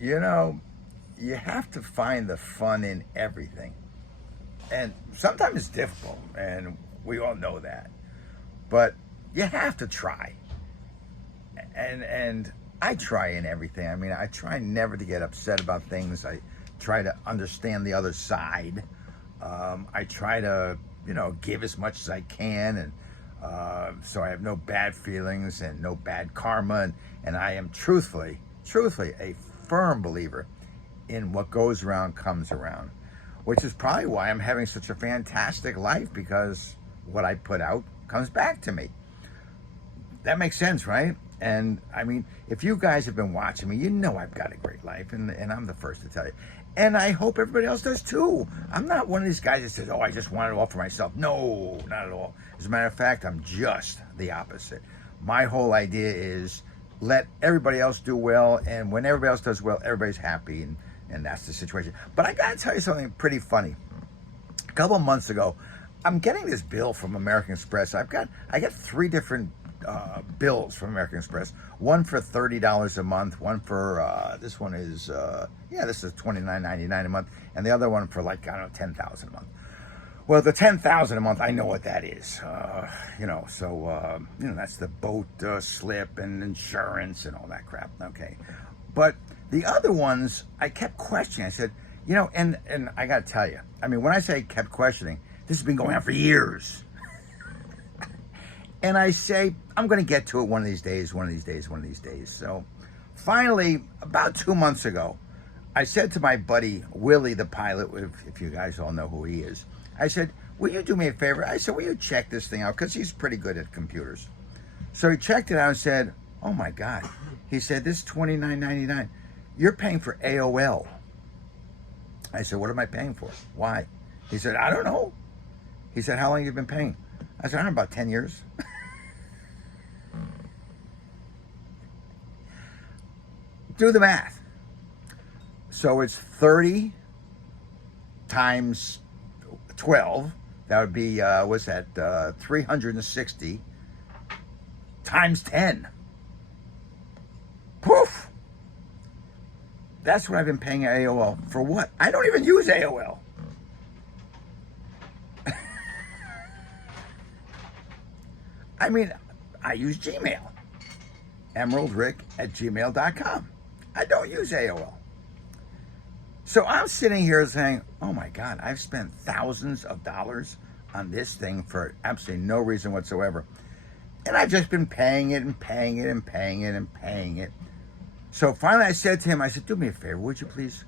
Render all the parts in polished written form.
You know, you have to find the fun in everything. And sometimes it's difficult, and we all know that. But you have to try. And I try in everything. I mean, I try never to get upset about things. I try to understand the other side. I try to, give as much as I can, and so I have no bad feelings and no bad karma. And I am truthfully, a firm believer in what goes around comes around, which is probably why I'm having such a fantastic life, because what I put out comes back to me. That makes sense, right? And I mean, if you guys have been watching me, you know I've got a great life, and I'm the first to tell you. And I hope everybody else does too. I'm not one of these guys that says, oh, I just want it all for myself. No, not at all. As a matter of fact, I'm just the opposite. My whole idea is let everybody else do well, and when everybody else does well, everybody's happy, and that's the situation. But I gotta tell you something pretty funny. A couple of months ago, I'm getting this bill from American Express. I got 3 different bills from American Express. One for $30 a month. One for this one is this is $29.99 a month, and the other one for $10,000 a month. Well, the $10,000 a month, I know what that is. So that's the boat slip and insurance and all that crap. Okay, but the other ones, I kept questioning. I said, and I got to tell you, I mean, when I say kept questioning, this has been going on for years. And I say, I'm going to get to it one of these days. So finally, about 2 months ago, I said to my buddy, Willie, the pilot, if you guys all know who he is, I said, will you do me a favor? I said, will you check this thing out? Because he's pretty good at computers. So he checked it out and said, oh my God. He said, this is $29.99. You're paying for AOL. I said, what am I paying for? Why? He said, I don't know. He said, how long have you been paying? I said, I don't know, about 10 years. Do the math. So it's 30 times 12. That would be, 360 times 10. Poof. That's what I've been paying AOL. For what? I don't even use AOL. I mean, I use Gmail. emeraldrick@gmail.com. I don't use AOL. So I'm sitting here saying, oh my God, I've spent thousands of dollars on this thing for absolutely no reason whatsoever. And I've just been paying it and paying it and paying it and paying it. So finally I said to him, I said, do me a favor, would you please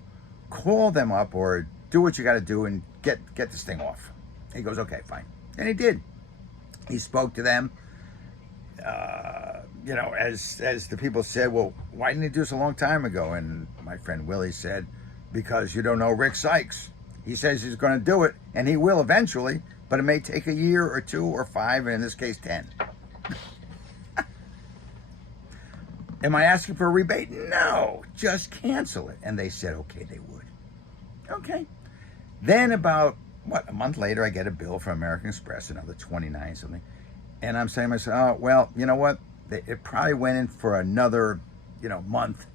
call them up or do what you got to do and get this thing off. He goes, okay, fine. And he did. He spoke to them. As the people said, well, why didn't he do this a long time ago? And my friend Willie said, because you don't know Rick Sykes. He says he's going to do it, and he will eventually, but it may take a year or 2 or 5, and in this case, 10. Am I asking for a rebate? No, just cancel it. And they said, okay, they would. Okay. Then about, a month later, I get a bill from American Express, another $29 something. And I'm saying to myself, oh, well, you know what? It probably went in for another, month,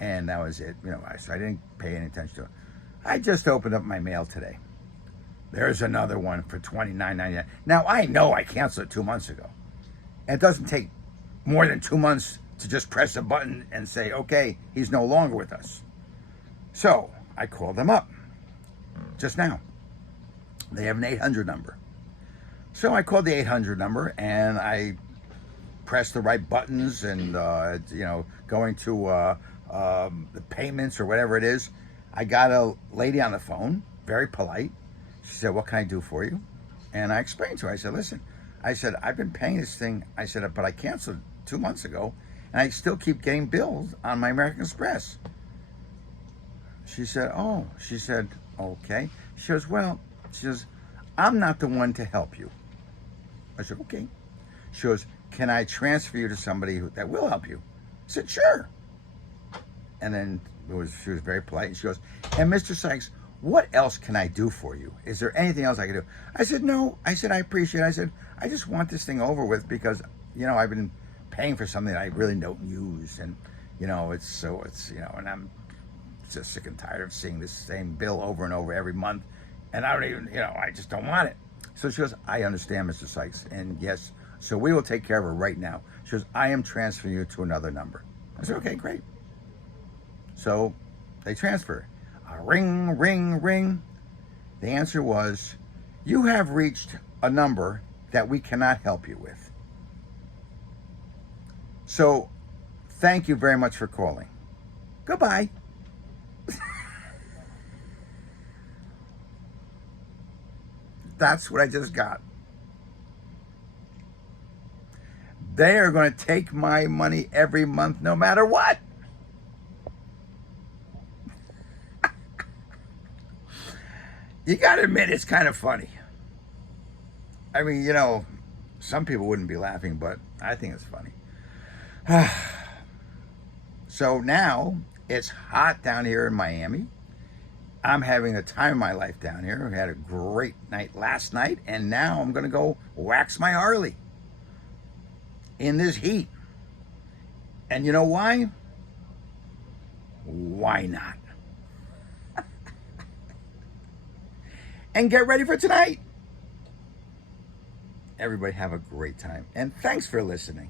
and that was it. So I didn't pay any attention to it. I just opened up my mail today. There's another one for $29.99. Now, I know I canceled it 2 months ago. And it doesn't take more than 2 months to just press a button and say, okay, he's no longer with us. So I called them up just now. They have an 800 number. So I called the 800 number and I pressed the right buttons and, going to the payments or whatever it is. I got a lady on the phone, very polite. She said, what can I do for you? And I explained to her, I said, listen, I've been paying this thing. I said, but I canceled 2 months ago and I still keep getting bills on my American Express. She said, okay. She goes, I'm not the one to help you. I said, okay. She goes, can I transfer you to somebody that will help you? I said, sure. And then she was very polite. And she goes, and Mr. Sykes, what else can I do for you? Is there anything else I can do? I said, no. I said, I appreciate it. I said, I just want this thing over with because, I've been paying for something that I really don't use. And, and I'm just sick and tired of seeing this same bill over and over every month. And I don't even, I just don't want it. So she goes, I understand, Mr. Sykes. And yes, so we will take care of her right now. She goes, I am transferring you to another number. I said, okay, great. So they transfer. Ring, ring, ring. The answer was, you have reached a number that we cannot help you with. So thank you very much for calling. Goodbye. That's what I just got. They are going to take my money every month no matter what. You got to admit, it's kind of funny. I mean, some people wouldn't be laughing, but I think it's funny. So now it's hot down here in Miami. I'm having the time of my life down here. We had a great night last night, and now I'm going to go wax my Harley in this heat. And you know why? Why not? And get ready for tonight. Everybody have a great time. And thanks for listening.